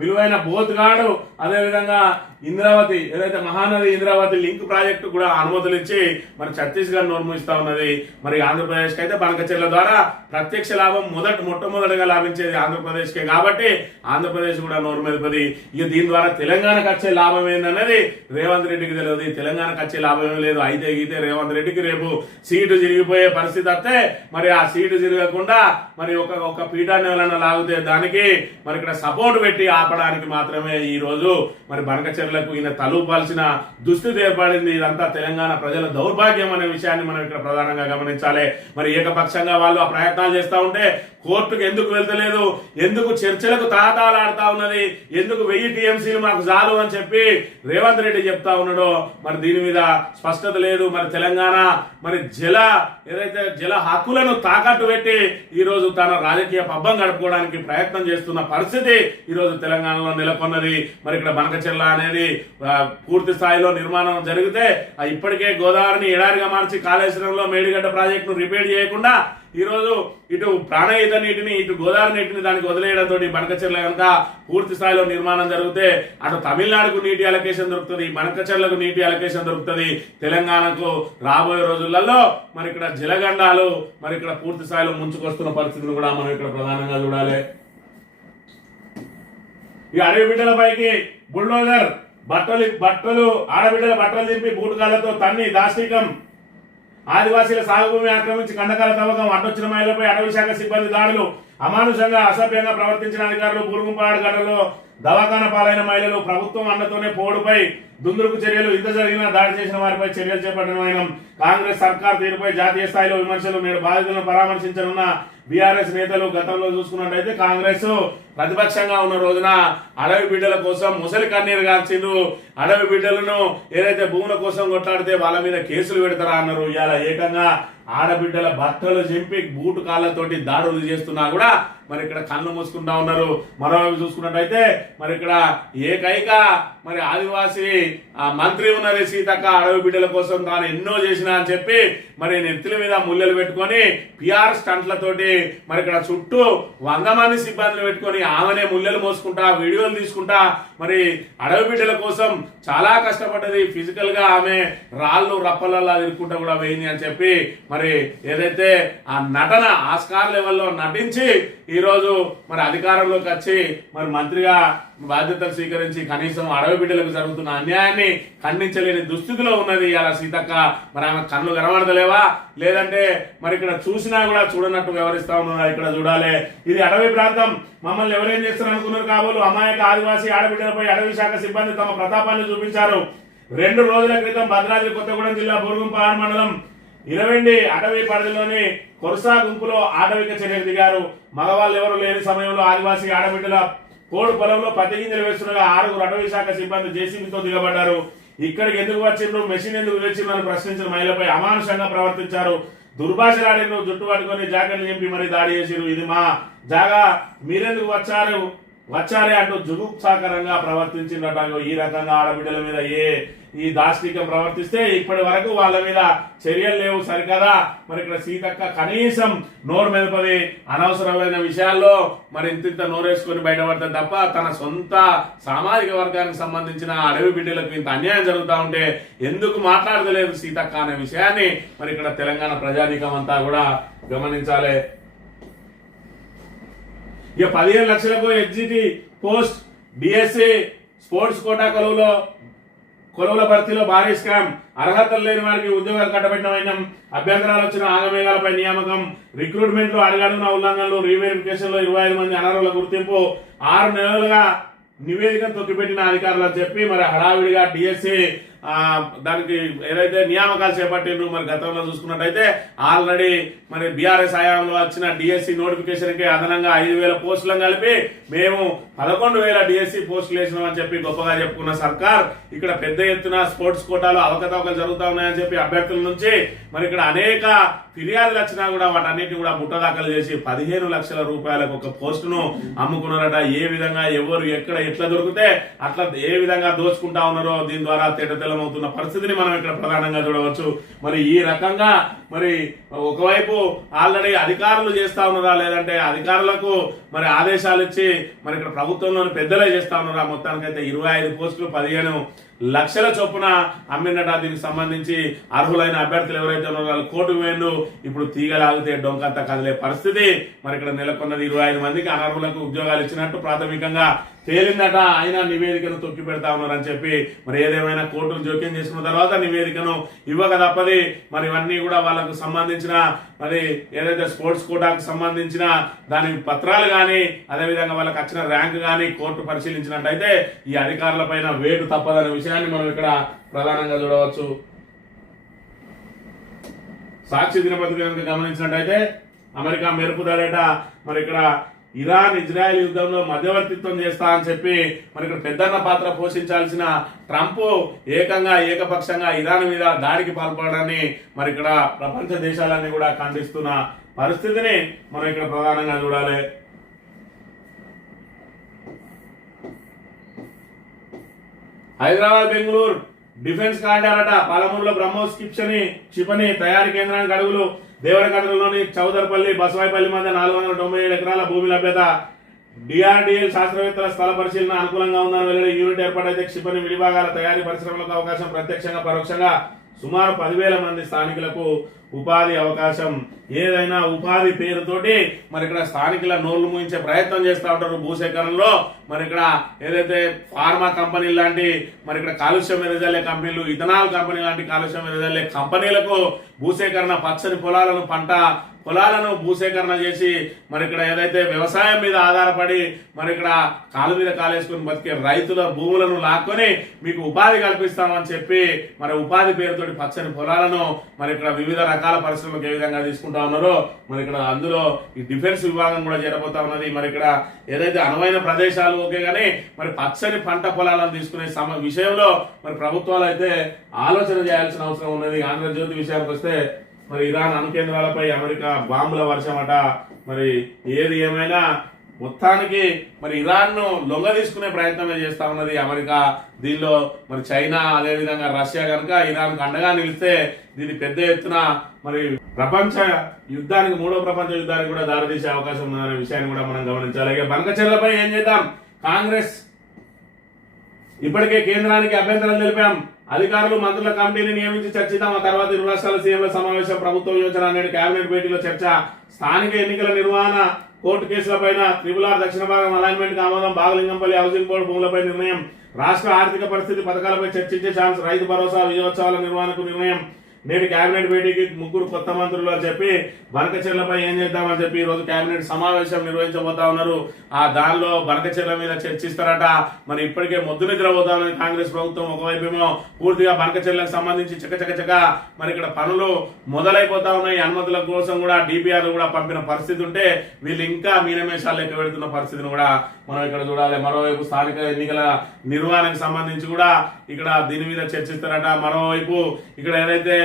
విలువైన బోత్గాడు. అదేవిధంగా ఇంద్రావతి ఏదైతే మహానది ఇంద్రావతి లింక్ ప్రాజెక్టు కూడా అనుమతులు ఇచ్చి మరి ఛత్తీస్గఢ్ నోర్ముయిస్తా ఉన్నది. మరి ఆంధ్రప్రదేశ్ కి అయితే బనకచెర్ల ద్వారా ప్రత్యక్ష లాభం మొట్టమొదటిగా లాభించేది ఆంధ్రప్రదేశ్ కే కాబట్టి ఆంధ్రప్రదేశ్ కూడా నోరు మెదపది. ఇక దీని ద్వారా తెలంగాణకు వచ్చే లాభం ఏందన్నది రేవంత్ రెడ్డికి తెలియదు. తెలంగాణకు వచ్చే లాభం ఏమీ లేదు. అయితే గీతే రేవంత్ రెడ్డికి రేపు సీటు జరిగిపోయే పరిస్థితి వస్తే మరి ఆ సీటు జరగకుండా మరి ఒక పీఠాన్ని ఎవరైనా లాగితే దానికి మరి ఇక్కడ సపోర్ట్ పెట్టి ఆపడానికి మాత్రమే ఈ రోజు మరి బనకచెర్లకు ఈయన తలూపాల్సిన దుస్థితి ఏర్పడింది. ఇదంతా తెలంగాణ ప్రజల దౌర్భాగ్యం అనే విషయాన్ని మనం ఇక్కడ ప్రధానంగా గమనించాలి. మరి ఏకపక్షంగా వాళ్ళు ఆ ప్రయత్నాలు చేస్తా ఉంటే కోర్టుకు ఎందుకు వెళ్తలేదు, ఎందుకు చర్చలకు తాతాలాడుతా ఉన్నది, ఎందుకు 1000 టీఎంసీలు మాకు చాలు అని చెప్పి రేవంత్ రెడ్డి చెప్తా ఉన్నాడో మరి దీని మీద స్పష్టత లేదు. మరి తెలంగాణ మరి ఏదైతే జల హక్కులను తాకట్టు పెట్టి ఈ రోజు తన రాజకీయ పబ్బం గడుపుకోవడానికి ప్రయత్నం చేస్తున్న పరిస్థితి ఈ రోజు తెలంగాణలో నెలకొన్నది. మరి ఇక్కడ బనకచెర్ల అనేది పూర్తి స్థాయిలో నిర్మాణం జరిగితే ఇప్పటికే గోదావరిని ఎడారిగా మార్చి కాళేశ్వరంలో మేడిగడ్డ ప్రాజెక్టును రిపేర్ చేయకుండా ఈ రోజు ఇటు ప్రాణహిత నీటిని ఇటు గోదావరి నీటిని దానికి వదిలేయడంతో బనకచెర్ల కనుక పూర్తి స్థాయిలో నిర్మాణం జరిగితే అటు తమిళనాడుకు నీటి అలొకేషన్ దొరుకుతుంది, బనకచెర్లకు నీటి అలొకేషన్ దొరుకుతుంది. తెలంగాణకు రాబోయే రోజులలో మరి ఇక్కడ జలగండాలు మరి ఇక్కడ పూర్తి స్థాయిలో ముంచుకొస్తున్న పరిస్థితిని కూడా మనం ఇక్కడ ప్రధానంగా చూడాలి. ఈ అడవి బిడ్డలపైకి బుల్డోజర్ బట్టలు ఆడబిడ్డల బట్టలు దింపి బూటుకాలతో తన్ని దాష్టికం. ఆదివాసీల సాగుభూమి ఆక్రమించి కందకాల తవ్వకం. అడ్డొచ్చిన మహిళలపై అటవీ శాఖ సిబ్బంది దాడులు. అమానుషంగా అసభ్యంగా ప్రవర్తించిన అధికారులు. బూరుగుంపాడు ఘటనలో దవాఖాన పాలైన మహిళలు. ప్రభుత్వం అన్నతోనే పోడుపై దుందుడుకు చర్యలు. ఇంత జరిగినా దాడి చేసిన వారిపై చర్యలు చేపట్టిన కాంగ్రెస్ సర్కార్ తీరుపై జాతీయ స్థాయిలో విమర్శలు. నేడు బాధితులను పరామర్శించనున్న బీఆర్ఎస్ నేతలు. గతంలో చూసుకున్నట్టయితే కాంగ్రెస్ ప్రతిపక్షంగా ఉన్న రోజున అడవి బిడ్డల కోసం ముసలి కన్నీరు గార్చిండు. అడవి బిడ్డలను ఏదైతే భూముల కోసం కొట్లాడితే వాళ్ళ మీద కేసులు పెడతారా అన్నారు. ఇవాళ ఏకంగా ఆడబిడ్డల బట్టలు చింపి బూటు కాళ్ళతోటి దాడులు చేస్తున్నా కూడా మరి ఇక్కడ కన్ను మూసుకుంటా ఉన్నారు. మరోవైపు చూసుకున్నట్టయితే మరి ఇక్కడ ఏకైక మరి ఆదివాసీ మంత్రి ఉన్నది సీతక్క. అడవి బిడ్డల కోసం తాను ఎన్నో చేసినా అని చెప్పి మరి నెత్తుల మీద ముల్లెలు పెట్టుకొని పిఆర్ స్టంట్లతోటి మరి ఇక్కడ చుట్టూ 100 మంది సిబ్బందులు పెట్టుకొని ఆమెనే ముల్లెలు మోసుకుంటా వీడియోలు తీసుకుంటా మరి అడవి బిడ్డల కోసం చాలా కష్టపడ్డది. ఫిజికల్ గా ఆమె రాళ్ళు రప్పలల్లా తిరుక్కుంటా కూడా పోయింది అని చెప్పి మరి ఏదైతే ఆ నటన ఆస్కార్ లెవెల్లో నటించి ఈరోజు మరి అధికారంలోకి వచ్చి మరి మంత్రిగా బాధ్యతలు స్వీకరించి కనీసం అడవి బిడ్డలకు జరుగుతున్న అన్యాయాన్ని ఖండించలేని దుస్థితిలో ఉన్నది ఇలా సీతక్క. మరి ఆమె కళ్ళు కనబడతలేవా లేదంటే మరి ఇక్కడ చూసినా కూడా చూడనట్టు వ్యవహరిస్తా ఉన్నదా ఇక్కడ చూడాలి. ఇది అడవి ప్రాంతం, మమ్మల్ని ఎవరేం చేస్తారు అనుకున్నారు కాబోలు. అమాయక ఆదివాసీ ఆడబిడ్డలపై అడవి శాఖ సిబ్బంది తమ ప్రతాపాన్ని చూపించారు. 2 రోజుల క్రితం భద్రాద్రి కొత్తగూడెం జిల్లా బూరుగుంపాడు మండలం ఇరవెండి అటవీ పరిధిలోని కొరసా గుంపులో ఆటవిక చర్యకు దిగారు. మగవాళ్ళు ఎవరు లేని సమయంలో ఆదివాసీ ఆడబిడ్డల కోడు పొలంలో పత్తి గింజలు వేస్తుండగా 6 అటవీ శాఖ సిబ్బంది జేసీబీతో దిగబడ్డారు. ఇక్కడికి ఎందుకు వచ్చిండ్రు, మెషిన్ ఎందుకు వేసిండ్రు అని ప్రశ్నించిన మహిళపై అమానుషంగా ప్రవర్తించారు. దుర్భాషలాడిను. జుట్టు పట్టుకొని జాకెట్లు నింపి మరి దాడి చేసిరు. ఇది మా జాగా, మీరెందుకు వచ్చారే అంటూ జుగుప్సాకరంగా ప్రవర్తించిందట. ఈ రకంగా ఆడబిడ్డల మీద ఈ దాష్టికం ప్రవర్తిస్తే ఇప్పటి వరకు వాళ్ళ మీద చర్యలు లేవు సరికదా. మరి ఇక్కడ సీతక్క కనీసం నోరు మెదపది. అనవసరమైన విషయాల్లో మరి ఇంత నోరేసుకొని బయటపడతారు తప్ప తన సొంత సామాజిక వర్గానికి సంబంధించిన అడవి బిడ్డలకు ఇంత అన్యాయం జరుగుతూ ఉంటే ఎందుకు మాట్లాడలేదు సీతక్క అనే విషయాన్ని మరి ఇక్కడ తెలంగాణ ప్రజానీకం అంతా కూడా గమనించాలి. ఇక 15 లక్షలకు ఎగ్జిటి పోస్ట్ డిఎస్సి స్పోర్ట్స్ కోటా కొలువుల భర్తీలో భారీ స్కామ్. అర్హతలు లేని వారికి ఉద్యోగాలు కట్టబెట్టిన అభ్యంతరాలు వచ్చిన ఆగమేఘాలపై నియామకం. రిక్రూట్మెంట్ లో అడుగడుగున ఉల్లంఘనలు. రీవెరిఫికేషన్ లో 25 మంది అనర్హుల గుర్తింపు. 6 నెలలుగా నివేదికను తొక్కిపెట్టిన అధికారులు అని చెప్పి మరి హడావిడిగా డిఎస్సి దానికి ఏదైతే నియామకాలు చేపట్టిండ్రు. మరి గతంలో చూసుకున్నట్టయితే ఆల్రెడీ మరి బీఆర్ఎస్ హయాంలో వచ్చిన డిఎస్సి నోటిఫికేషన్ కి అదనంగా 5,000 పోస్టులను కలిపి మేము 11,000 డిఎస్సి పోస్టులు వేసినామని చెప్పి గొప్పగా చెప్పుకున్న సర్కార్ ఇక్కడ పెద్ద ఎత్తున స్పోర్ట్స్ కోటాలో అవకతవకలు జరుగుతా ఉన్నాయని చెప్పి అభ్యర్థుల నుంచి మరి ఇక్కడ అనేక ఫిర్యాదులు వచ్చినా కూడా వాటన్నిటిని కూడా ముట్టదాఖలు చేసి 15 లక్షల రూపాయలకు ఒక పోస్టును అమ్ముకున్నారట. ఏ విధంగా ఎవరు ఎక్కడ ఎట్లా దొరికితే అట్లా ఏ విధంగా దోచుకుంటా ఉన్నారో దీని ద్వారా తేటతెల్లమవుతున్న పరిస్థితిని మనం ఇక్కడ ప్రధానంగా చూడవచ్చు. మరి ఈ రకంగా మరి ఒకవైపు ఆల్రెడీ అధికారులు చేస్తా ఉన్నారా లేదంటే అధికారులకు మరి ఆదేశాలు ఇచ్చి మరి ఇక్కడ ప్రభుత్వంలోని పెద్దలే చేస్తా ఉన్నారా. మొత్తానికైతే 25 పోస్టులు 15 లక్షల చొప్పున అమ్మినట. దీనికి సంబంధించి అర్హులైన అభ్యర్థులు ఎవరైతే ఉన్నారో వాళ్ళు కోర్టుకు వేయండు. ఇప్పుడు తీగలాగితే డొంకంత కదిలే పరిస్థితి మరి ఇక్కడ నెలకొన్నది. 25 మందికి అనర్హులకు ఉద్యోగాలు ఇచ్చినట్టు ప్రాథమికంగా తేలిందట. అయినా నివేదికను తొక్కి పెడతా ఉన్నారని చెప్పి మరి ఏదేమైనా కోర్టును జోక్యం చేసుకున్న తర్వాత నివేదికను ఇవ్వక తప్పది. మరి ఇవన్నీ కూడా వాళ్ళకు సంబంధించిన మరి ఏదైతే స్పోర్ట్స్ కోటాకు సంబంధించిన దాని పత్రాలు కానీ అదేవిధంగా వాళ్ళకి వచ్చిన ర్యాంక్ కానీ కోర్టు పరిశీలించినట్టయితే ఈ అధికారుల పైన వేటు తప్పదనే విషయాన్ని మనం ఇక్కడ ప్రధానంగా చూడవచ్చు. సాక్షి దినపత్రిక కనుక గమనించినట్టయితే అమెరికా మెరుపుదాడేట మరి ఇక్కడ ఇరాన్ ఇజ్రాయెల్ యుద్ధంలో మధ్యవర్తిత్వం చేస్తా అని చెప్పి మరి ఇక్కడ పెద్దన్న పాత్ర పోషించాల్సిన ట్రంప్ ఏకపక్షంగా ఇరాన్ మీద దాడికి పాల్పడడాన్ని మరి ఇక్కడ ప్రపంచ దేశాలన్నీ కూడా ఖండిస్తున్న పరిస్థితిని మనం ఇక్కడ ప్రధానంగా చూడాలి. హైదరాబాద్ బెంగళూరు డిఫెన్స్ కారిడార్ అట. పాలమూరులో బ్రహ్మోస్ క్షిపణి తయారీ కేంద్రానికి అడుగులు. దేవరకద్రలోని చౌదర్పల్లి బసవాయిపల్లి మధ్య 497 ఎకరాల భూమి లభ్యత. డిఆర్డిఎల్ శాస్త్రవేత్తల స్థల పరిశీలన అనుకూలంగా ఉందని వెల్లడి. యూనిట్ ఏర్పాటైతే క్షిపణి విడిభాగాల తయారీ పరిశ్రమలకు అవకాశం. ప్రత్యక్షంగా పరోక్షంగా సుమారు 10,000 మంది స్థానికులకు ఉపాధి అవకాశం ఏదైనా ఉపాధి పేరుతోటి మరి ఇక్కడ స్థానికుల నోళ్లు మూయించే ప్రయత్నం చేస్తూ ఉంటారు భూసేకరణలో. మరి ఇక్కడ ఏదైతే ఫార్మా కంపెనీ లాంటి మరి ఇక్కడ కాలుష్యం వెదజల్లే కంపెనీలు, ఇథనాల్ కంపెనీ లాంటి కాలుష్యం వెదజల్లే కంపెనీలకు భూసేకరణ, పచ్చని పొలాలను భూసేకరణ చేసి మరి ఇక్కడ ఏదైతే వ్యవసాయం మీద ఆధారపడి మరి ఇక్కడ కాలు మీద కాలేసుకుని బతికే రైతుల భూములను లాక్కొని మీకు ఉపాధి కల్పిస్తామని చెప్పి మరి ఉపాధి పేరుతోటి పచ్చని పొలాలను మరి ఇక్కడ వివిధ రకాల పరిశ్రమలకు ఏ విధంగా తీసుకుంటా ఉన్నారో మరి ఇక్కడ అందులో ఈ డిఫెన్స్ విభాగం కూడా చేరబోతా ఉన్నది. మరి ఇక్కడ ఏదైతే అనువైన ప్రదేశాలు ఓకే కానీ మరి పచ్చని పంట పొలాలను తీసుకునే విషయంలో మరి ప్రభుత్వాలు అయితే ఆలోచన చేయాల్సిన అవసరం ఉన్నది. ఆంధ్రజ్యోతి విషయానికి వస్తే మరి ఇరాన్ అణు కేంద్రాలపై అమెరికా బాంబుల వర్షం అట. మరి ఏది ఏమైనా మొత్తానికి మరి ఇరాన్ ను లొంగ తీసుకునే ప్రయత్నమే చేస్తా ఉన్నది అమెరికా. దీనిలో మరి చైనా అదేవిధంగా రష్యా కనుక ఇరాన్ అండగా నిలిస్తే దీన్ని పెద్ద ఎత్తున మరి ప్రపంచ యుద్ధానికి, మూడో ప్రపంచ యుద్ధానికి కూడా దారితీసే అవకాశం ఉందనే విషయాన్ని కూడా మనం గమనించాలి. ఇక బంకచెర్లపై ఏం చేద్దాం, కాంగ్రెస్ ఇప్పటికే కేంద్రానికి అభ్యంతరం తెలిపాం. అధికారులు మంత్రుల కమిటీని నియమించి చర్చిద్దాం. ఆ తర్వాత ఇరు రాష్ట్రాల సీఎంల సమావేశం, ప్రభుత్వ యోచన నేడు కేబినెట్ భేటీలో చర్చ. స్థానిక ఎన్నికల నిర్వహణ, కోర్టు కేసులపైన త్రిపుల్ దక్షిణ భాగం అలైన్మెంట్ కి ఆమోదం, బాగలింగంపల్లి హౌసింగ్ బోర్డు భూములపై నిర్ణయం, రాష్ట్ర ఆర్థిక పరిస్థితి పథకాలపై చర్చించే ఛాన్స్, రైతు భరోసా విజయోత్సవాల నిర్వహణకు నిర్ణయం. నేటి కేబినెట్ భేటీకి 3 కొత్త మంత్రులు అని చెప్పి బనకచెర్లపై ఏం చేద్దామని చెప్పి ఈ రోజు కేబినెట్ సమావేశం నిర్వహించబోతా ఉన్నారు. ఆ దానిలో బనకచెర్ల మీద చర్చిస్తారట. మరి ఇప్పటికే మొద్దు నిద్రపోతామని కాంగ్రెస్ ప్రభుత్వం ఒకవైపేమో పూర్తిగా బనకచెర్లకు సంబంధించి చకచక మరి ఇక్కడ పనులు మొదలైపోతా ఉన్నాయి. అనుమతుల కోసం కూడా డిపిఆర్ కూడా పంపిన పరిస్థితి ఉంటే వీళ్ళు ఇంకా మీనమేషాలు లెక్క పెడుతున్న పరిస్థితిని కూడా మనం ఇక్కడ చూడాలి. మరోవైపు స్థానిక ఎన్నికల నిర్వహణకు సంబంధించి కూడా ఇక్కడ దీని మీద చర్చిస్తారట. మరోవైపు ఇక్కడ ఏదైతే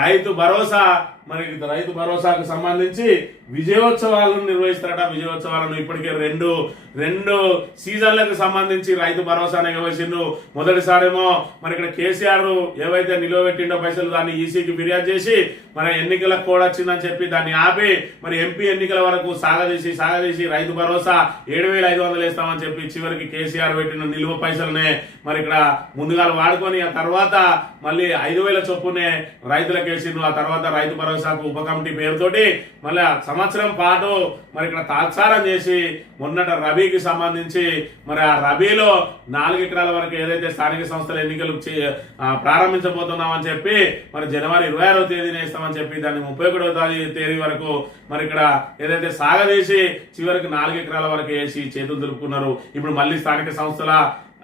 రైతు భరోసా, మరి రైతు భరోసాకు సంబంధించి విజయోత్సవాలను నిర్వహిస్తారట. విజయోత్సవాలను ఇప్పటికే రెండు సీజన్లకు సంబంధించి రైతు భరోసా నిర్వహించిండు. మొదటిసారేమో మరి ఇక్కడ కేసీఆర్ ఏవైతే నిలువబెట్టిండో పైసలు దాన్ని ఈసీకి ఫిర్యాదు చేసి మరి ఎన్నికలకు కూడా వచ్చిందని చెప్పి దాన్ని ఆపి మరి ఎంపీ ఎన్నికల వరకు సాగదీసి రైతు భరోసా 7,500 వేస్తామని చెప్పి చివరికి కేసీఆర్ పెట్టిన నిలువ పైసలనే మరి ఇక్కడ ముందుగా వాడుకొని ఆ తర్వాత మళ్ళీ 5,000 చొప్పునే రైతులకు వేసిండ్రు. ఆ తర్వాత రైతు భరోసాకు ఉప కమిటీ పేరుతోటి మళ్ళీ సంవత్సరం పాటు మరి ఇక్కడ తాత్సారం చేసి మొన్నట రబీకి సంబంధించి మరి ఆ రబీలో 4 ఎకరాల వరకు ఏదైతే స్థానిక సంస్థల ఎన్నికలు ప్రారంభించబోతున్నామని చెప్పి మరి జనవరి 26వ తేదీన వేస్తామని చెప్పి దాన్ని 31వ తేదీ వరకు మరి ఇక్కడ ఏదైతే సాగదీసి చివరికి 4 ఎకరాల వరకు వేసి చేతులు దులుపుకున్నారు. ఇప్పుడు మళ్ళీ స్థానిక సంస్థల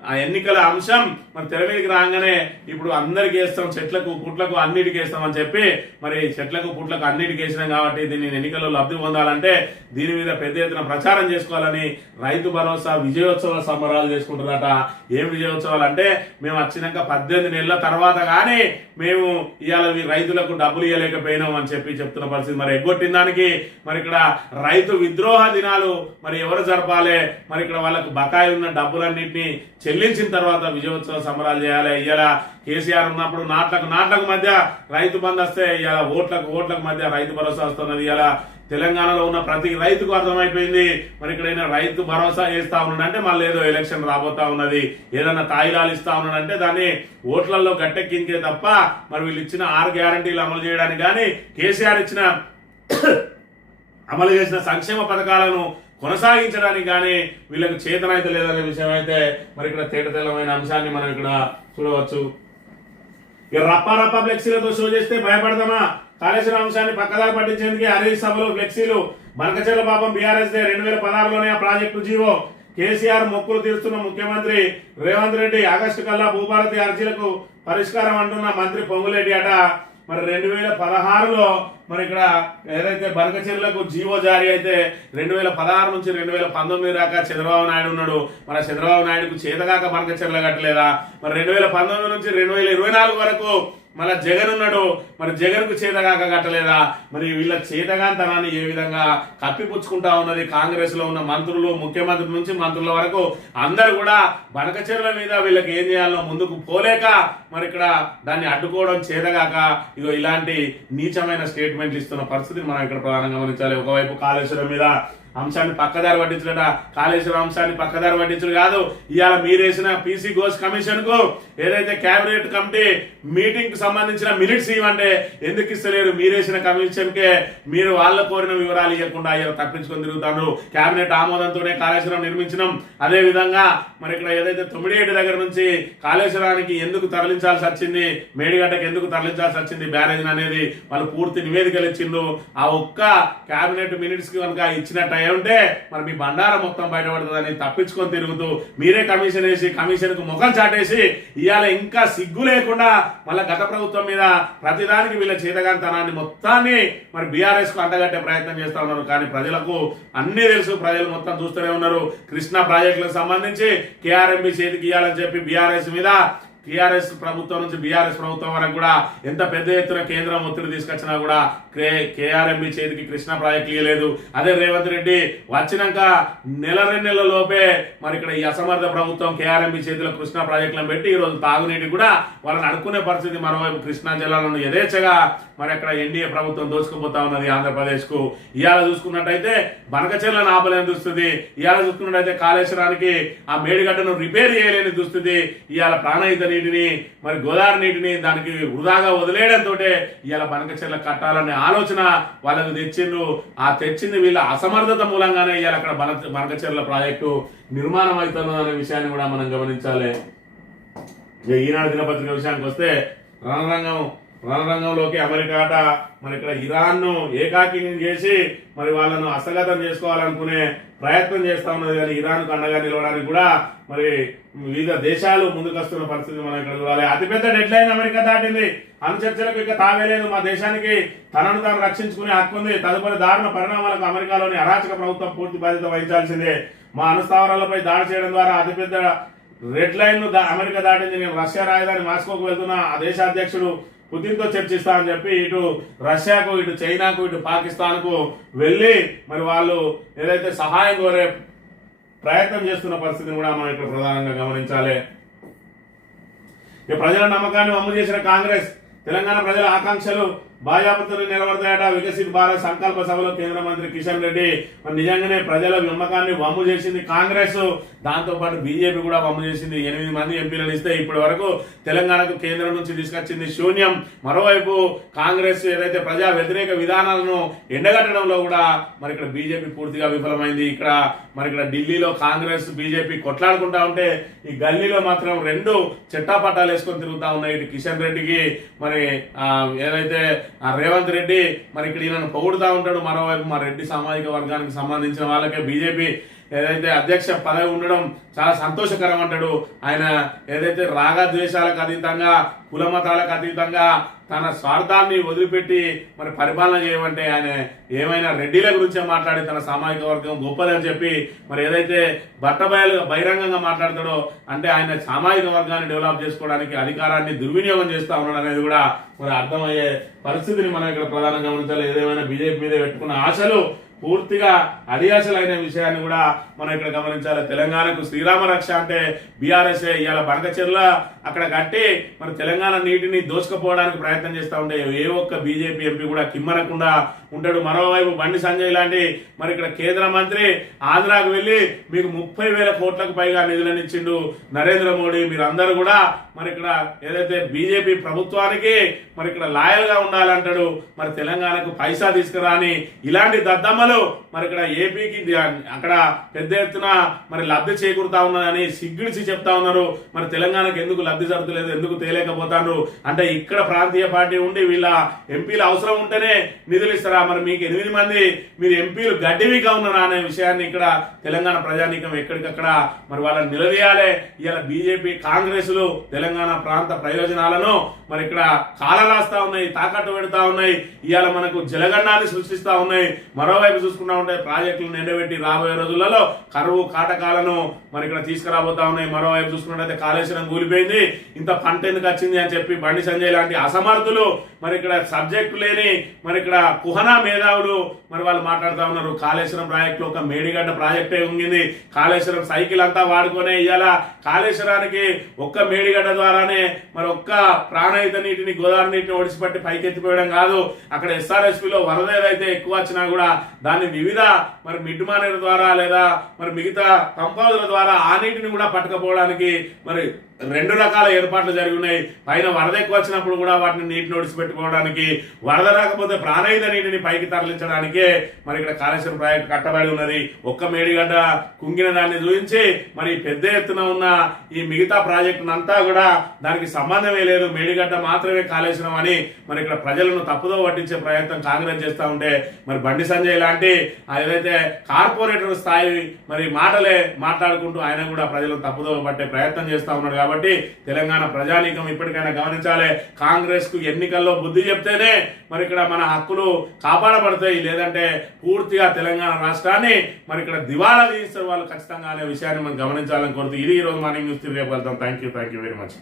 ఆ ఎన్నికల అంశం మరి తెర మీదకి రాగానే ఇప్పుడు అందరికి వేస్తాం, చెట్లకు పుట్లకు అన్నిటికి వేస్తామని చెప్పి మరి చెట్లకు పుట్లకు అన్నిటికి వేసినాం కాబట్టి దీన్ని ఎన్నికల్లో లబ్ధి పొందాలంటే దీని మీద పెద్ద ఎత్తున ప్రచారం చేసుకోవాలని రైతు భరోసా విజయోత్సవ సంబరాలు చేసుకుంటున్నారట. ఏం విజయోత్సవాలు అంటే మేము వచ్చినాక 18 నెలల తర్వాత కానీ మేము ఇవాళ రైతులకు డబ్బులు ఇవ్వలేకపోయినాం అని చెప్పి చెప్తున్న పరిస్థితి. మరి ఎగ్గొట్టిన దానికి మరి ఇక్కడ రైతు విద్రోహ దినాలు మరి ఎవరు జరపాలి, మరి ఇక్కడ వాళ్ళకు బకాయి ఉన్న డబ్బులన్నింటినీ చెల్లించిన తర్వాత విజయోత్సవ సంబరాలు చేయాలి. ఇలా కేసీఆర్ ఉన్నప్పుడు నాట్లకు మధ్య రైతు బంధు వస్తే ఇలా ఓట్లకు మధ్య రైతు భరోసా వస్తున్నది. ఇలా తెలంగాణలో ఉన్న ప్రతి రైతుకు అర్థమైపోయింది మరి ఇక్కడైనా రైతు భరోసా వేస్తా ఉన్నాడంటే మళ్ళీ ఏదో ఎలక్షన్ రాబోతా ఉన్నది, ఏదన్నా తాయిలాలు ఇస్తా ఉన్నాడంటే దాన్ని ఓట్లలో గట్టెక్కించే తప్ప మరి వీళ్ళు ఇచ్చిన 6 గ్యారంటీలు అమలు చేయడానికి కానీ కేసీఆర్ అమలు చేసిన సంక్షేమ పథకాలను కొనసాగించడానికి కానీ వీళ్ళకి చేతనైతే లేదనే విషయం అయితే మరి ఇక్కడ తేటతెల్లమైన అంశాన్ని మనం ఇక్కడ చూడవచ్చు. ఇక రప్ప ఫ్లెక్సీలతో షో చేస్తే భయపడదామా? కాళేశ్వరం అంశాన్ని పక్కదారి పట్టించేందుకే హరీష్ సభలో ఫ్లెక్సీలు. బనకచెర్ల పాపం బీఆర్ఎస్ 2016లోనే ఆ ప్రాజెక్టు జీవో. కేసీఆర్ మొక్కులు తీరుస్తున్న ముఖ్యమంత్రి రేవంత్ రెడ్డి ఆగస్టు కల్లా భూభారతి అర్జీలకు పరిష్కారం అంటున్న మంత్రి పొంగులేటి అట. మరి 2016లో మరి ఇక్కడ ఏదైతే బనకచెర్లకు జీవో జారీ అయితే 2016 నుంచి 2019 దాకా చంద్రబాబు నాయుడు ఉన్నాడు. మరి చంద్రబాబు నాయుడుకు చేతగాక బనకచెర్ల కట్టలేదా? మరి 2019 నుంచి 2024 వరకు మళ్ళా జగన్ ఉన్నాడు, మరి జగన్ కు చేతగాక కట్టలేదా? మరి వీళ్ళ చేతగాంతనాన్ని ఏ విధంగా కప్పిపుచ్చుకుంటా ఉన్నది కాంగ్రెస్ లో ఉన్న మంత్రులు, ముఖ్యమంత్రి నుంచి మంత్రుల వరకు అందరు కూడా బనకచెర్ల మీద వీళ్ళకి ఏం చేయాలో ముందుకు పోలేక మరి ఇక్కడ దాన్ని అడ్డుకోవడం చేతగాక ఇగో ఇలాంటి నీచమైన స్టేట్మెంట్లు ఇస్తున్న పరిస్థితిని మనం ఇక్కడ ప్రధానంగా గమనించాలి. ఒకవైపు కాళేశ్వరం మీద అంశాన్ని పక్కదారి పట్టించుట, కాళేశ్వరం అంశాన్ని పక్కదారి పట్టించుడు కాదు. ఇవాళ మీరేసిన పీసీ ఘోష్ కమిషన్ కు ఏదైతే కేబినెట్ కమిటీ మీటింగ్ కు సంబంధించిన మినిట్స్ ఇవ్వంటే ఎందుకు ఇస్తలేరు? మీరేసిన కమిషన్ కే మీరు వాళ్ళ కోరిన వివరాలు ఇవ్వకుండా ఇలా తప్పించుకొని తిరుగుతారు. కేబినెట్ ఆమోదంతోనే కాళేశ్వరం నిర్మించినాం. అదే విధంగా మరి ఇక్కడ ఏదైతే 9 దగ్గర నుంచి కాళేశ్వరానికి ఎందుకు తరలించాల్సి వచ్చింది, మేడిగడ్డకి ఎందుకు తరలించాల్సి వచ్చింది బ్యారేజ్ అనేది వాళ్ళు పూర్తి నివేదికలు ఇచ్చిండ్రు. ఆ ఒక్క కేబినెట్ మినిట్స్ కి కనుక ఇచ్చినట్టు అయి ఉంటే మరి మీ బండారం మొత్తం బయటపడుతుందని తప్పించుకొని తిరుగుతూ మీరే కమిషన్ వేసి కమిషన్ కు ముఖం చాటేసి ఇవాళ ఇంకా సిగ్గు లేకుండా మళ్ళీ గత ప్రభుత్వం మీద ప్రతిదానికి వీళ్ళ చేతగాంతనాన్ని మొత్తాన్ని మరి బీఆర్ఎస్ కు అంటగట్టే ప్రయత్నం చేస్తా ఉన్నారు. కానీ ప్రజలకు అన్ని తెలుసు, ప్రజలు మొత్తం చూస్తూనే ఉన్నారు. కృష్ణా ప్రాజెక్టులకు సంబంధించి కేఆర్ఎంబీ చేతికి ఇవ్వాలని చెప్పి బీఆర్ఎస్ మీద టీఆర్ఎస్ ప్రభుత్వం నుంచి బీఆర్ఎస్ ప్రభుత్వం వరకు కూడా ఎంత పెద్ద ఎత్తున కేంద్రం ఒత్తిడి తీసుకొచ్చినా కూడా కేఆర్ఎంబీ చేతికి కృష్ణా ప్రాజెక్టు ఇవ్వలేదు. అదే రేవంత్ రెడ్డి వచ్చినాక 1-2 నెలల లోపే మరి ఇక్కడ ఈ అసమర్థ ప్రభుత్వం కేఆర్ఎంబీ చేతిలో కృష్ణా ప్రాజెక్టులను పెట్టి ఈ రోజు తాగునీటి కూడా వాళ్ళని అడుక్కునే పరిస్థితి. మరోవైపు కృష్ణా జిల్లాలను యథేచ్ఛగా మరి అక్కడ ఎన్డీఏ ప్రభుత్వం దోచుకుపోతా ఉన్నది ఆంధ్రప్రదేశ్ కు. ఇవాళ చూసుకున్నట్టయితే బనకచెర్లను ఆపలేని దుస్థితి, ఇవాళ చూసుకున్నట్టయితే కాళేశ్వరానికి ఆ మేడిగడ్డను రిపేర్ చేయలేని దుస్థితి, ఇవాళ ప్రాణహిత నీటిని మరి గోదావరి నీటిని దానికి వృధాగా వదిలేయడంతో ఇవాళ బనకచెర్ల కట్టాలనే ఆలోచన వాళ్ళకు తెచ్చిండ్రు. ఆ తెచ్చింది వీళ్ళ అసమర్థత మూలంగానే ఇవాళ అక్కడ బనకచెర్ల ప్రాజెక్టు నిర్మాణం అవుతున్నదనే విషయాన్ని కూడా మనం గమనించాలి. ఈనాడు దినపత్రిక విషయానికి వస్తే రణరంగంలోకి అమెరికాట మరి ఇక్కడ ఇరాన్ ను ఏకాకిం చేసి మరి వాళ్ళను హస్తగతం చేసుకోవాలనుకునే ప్రయత్నం చేస్తా ఉన్నది. కానీ ఇరాన్ కు అండగా నిలవడానికి కూడా మరి వివిధ దేశాలు ముందుకొస్తున్న పరిస్థితి మనం ఇక్కడ చూడాలి. అతిపెద్ద డెడ్ లైన్ అమెరికా దాటింది. అనుచర్చలకు ఇక తావేలేదు. మా దేశానికి తనను తాను రక్షించుకునే హక్కు ఉంది. తదుపరి దారుణ పరిణామాలకు అమెరికాలోని అరాచక ప్రభుత్వం పూర్తి బాధ్యత వహించాల్సిందే. మా అనుస్థావరాలపై దాడి చేయడం ద్వారా అతిపెద్ద రెడ్ లైన్ ను అమెరికా దాటింది. నేను రష్యా రాజధాని మాస్కోకు వెళ్తున్న ఆ దేశ అధ్యక్షుడు పుతిన్ తో చర్చిస్తా అని చెప్పి ఇటు రష్యాకు, ఇటు చైనాకు, ఇటు పాకిస్తాన్ కు వెళ్లి మరి వాళ్ళు ఏదైతే సహాయం కోరే ప్రయత్నం చేస్తున్న పరిస్థితిని కూడా మనం ఇక్కడ ప్రధానంగా గమనించాలి. ప్రజల నమ్మకాన్ని వమ్ము చేసిన కాంగ్రెస్ తెలంగాణ ప్రజల ఆకాంక్షలు భాజపాతో నిలబడతాయట. వికసిత్ భారత్ సంకల్ప సభలో కేంద్ర మంత్రి కిషన్ రెడ్డి మరి నిజంగానే ప్రజల నమ్మకాన్ని వమ్ము చేసింది కాంగ్రెస్. దాంతో పాటు బీజేపీ కూడా వమ్ము చేసింది. 8 మంది ఎంపీలను ఇస్తే ఇప్పటి వరకు తెలంగాణకు కేంద్రం నుంచి తీసుకొచ్చింది శూన్యం. మరోవైపు కాంగ్రెస్ ఏదైతే ప్రజా వ్యతిరేక విధానాలను ఎండగట్టడంలో కూడా మరి ఇక్కడ బీజేపీ పూర్తిగా విఫలమైంది. మరి ఇక్కడ ఢిల్లీలో కాంగ్రెస్ బీజేపీ కొట్లాడుకుంటా ఉంటే ఈ గల్లీలో మాత్రం 2 చెట్టాపట్టాలు వేసుకొని తిరుగుతా ఉన్నాయి. ఇటు కిషన్ రెడ్డికి మరి ఏదైతే రేవంత్ రెడ్డి మరి ఇక్కడ ఈయనను పొగుడుతా ఉంటాడు. మరోవైపు మా రెడ్డి సామాజిక వర్గానికి సంబంధించిన వాళ్ళకే బీజేపీ ఏదైతే అధ్యక్ష పదవి ఉండడం చాలా సంతోషకరం అంటాడు. ఆయన ఏదైతే రాగద్వేషాలకు అతీతంగా, కులమతాలకు అతీతంగా తన స్వార్థాన్ని వదిలిపెట్టి మరి పరిపాలన చేయమంటే ఆయన ఏమైనా రెడ్డిల గురించే మాట్లాడి తన సామాజిక వర్గం గొప్పదని చెప్పి మరి ఏదైతే బహిరంగంగా మాట్లాడతాడో అంటే ఆయన సామాజిక వర్గాన్ని డెవలప్ చేసుకోవడానికి అధికారాన్ని దుర్వినియోగం చేస్తా ఉన్నాడు అనేది కూడా మరి అర్థమయ్యే పరిస్థితిని మనం ఇక్కడ ప్రధానంగా గమనించాలి. ఏదేమైనా బీజేపీ మీద పెట్టుకున్న ఆశలు పూర్తిగా అడియాసలైన విషయాన్ని కూడా మనం ఇక్కడ గమనించాలి. తెలంగాణకు శ్రీరామ రక్ష అంటే బీఆర్ఎస్ ఇవాళ బనకచెర్ల అక్కడ కట్టి మరి తెలంగాణ నీటిని దోచుకుపోవడానికి ప్రయత్నం చేస్తూ ఉంటే ఏ ఒక్క బీజేపీ ఎంపీ కూడా కిమ్మనకుండా ఉంటాడు. మరోవైపు బండి సంజయ్ లాంటి మరి ఇక్కడ కేంద్ర మంత్రి ఆంధ్రాకు వెళ్లి మీకు 30,000 కోట్లకు పైగా నిధులను ఇచ్చిండు నరేంద్ర మోడీ. మీరు అందరూ కూడా మరి ఇక్కడ ఏదైతే బీజేపీ ప్రభుత్వానికి మరి ఇక్కడ లాయల్ గా ఉండాలంటాడు. మరి తెలంగాణకు పైసా తీసుకురాని ఇలాంటి దద్దమ్మలు మరి ఇక్కడ ఏపీకి అక్కడ పెద్ద ఎత్తున మరి లబ్ధి చేకూరుతా ఉన్నదని సిగ్గుడిచి చెప్తా ఉన్నారు. మరి తెలంగాణకు ఎందుకు లబ్ధి జరుగుతలేదు, ఎందుకు తేలేకపోతారు అంటే ఇక్కడ ప్రాంతీయ పార్టీ ఉండి వీళ్ళ ఎంపీలు అవసరం ఉంటేనే నిధులు ఇస్తారా? మరి మీకు 8 మంది మీరు ఎంపీలు గడ్డివిగా ఉన్నారా అనే విషయాన్ని ఇక్కడ తెలంగాణ ప్రజానీకం ఎక్కడికక్కడ మరి వాళ్ళని నిలదీయాలి. ఇవాళ బీజేపీ కాంగ్రెస్లు తెలంగాణ ప్రాంత ప్రయోజనాలను మరి ఇక్కడ కాలరాస్తా ఉన్నాయి, తాకట్టు పెడతా ఉన్నాయి. ఇవాళ మనకు జలగండాన్ని సృష్టిస్తా ఉన్నాయి. మరోవైపు చూసుకున్నా ఉంటే ప్రాజెక్టులను ఎండబెట్టి రాబోయే రోజులలో కరువు కాటకాలను మరి ఇక్కడ తీసుకురాబోతా ఉన్నాయి. మరోవైపు చూసుకున్నట్టయితే కాళేశ్వరం కూలిపోయింది, ఇంత పంట ఎందుకు వచ్చింది అని చెప్పి బండి సంజయ్ లాంటి అసమర్థులు మరి ఇక్కడ సబ్జెక్టు లేని మరి ఇక్కడ కుహనా మేధావులు మరి వాళ్ళు మాట్లాడుతూ ఉన్నారు. కాళేశ్వరం ప్రాజెక్టులో ఒక మేడిగడ్డ ప్రాజెక్టే ఉంగింది, కాళేశ్వరం సైకిల్ అంతా వాడుకొనే ఇవాళ కాళేశ్వరానికి ఒక్క మేడిగడ్డ ద్వారానే మరి ఒక్క ప్రాణహిత నీటిని గోదావరి నీటిని ఒడిసిపట్టి పైకెత్తిపోయడం కాదు, అక్కడ ఎస్ఆర్ఎస్పిలో వరద ఏదైతే ఎక్కువ వచ్చినా కూడా దాన్ని వివిధ మరి మిడ్ మానేర్ ద్వారా లేదా మరి మిగతా కంపౌండ్ల ద్వారా ఆ నీటిని కూడా పట్టుకపోవడానికి మరి 2 రకాల ఏర్పాట్లు జరిగి ఉన్నాయి. పైన వరద ఎక్కువ వచ్చినప్పుడు కూడా వాటిని నీటిని ఒడిసిపెట్టుకోవడానికి, వరద రాకపోతే ప్రాణహిత నీటిని పైకి తరలించడానికే మరి ఇక్కడ కాళేశ్వరం ప్రాజెక్టు కట్టబడి ఉన్నది. ఒక్క మేడిగడ్డ కుంగిన దాన్ని చూపించి మరి పెద్ద ఎత్తున ఉన్న ఈ మిగతా ప్రాజెక్టునంతా కూడా దానికి సంబంధమే లేదు, మేడిగడ్డ మాత్రమే కాళేశ్వరం అని మరి ఇక్కడ ప్రజలను తప్పుదో పట్టించే ప్రయత్నం కాంగ్రెస్ చేస్తూ ఉంటే మరి బండి సంజయ్ లాంటి ఏదైతే కార్పొరేటర్ స్థాయి మరి మాటలే మాట్లాడుకుంటూ ఆయన కూడా ప్రజలను తప్పుదో పట్టే ప్రయత్నం చేస్తూ ఉన్నాడు. కాబట్టి తెలంగాణ ప్రజానీకం ఇప్పటికైనా గమనించాలి, కాంగ్రెస్ కు ఎన్నికల్లో బుద్ధి చెప్తేనే మరి ఇక్కడ మన హక్కులు కాపాడబడతాయి, లేదంటే పూర్తిగా తెలంగాణ రాష్ట్రాన్ని మరి ఇక్కడ దివాలా తీస్తారు వాళ్ళు ఖచ్చితంగా అనే విషయాన్ని మనం గమనించాలని కోరుతూ ఇది ఈ రోజు మార్నింగ్ న్యూస్. రేపు వెళ్తాం. Thank you very much.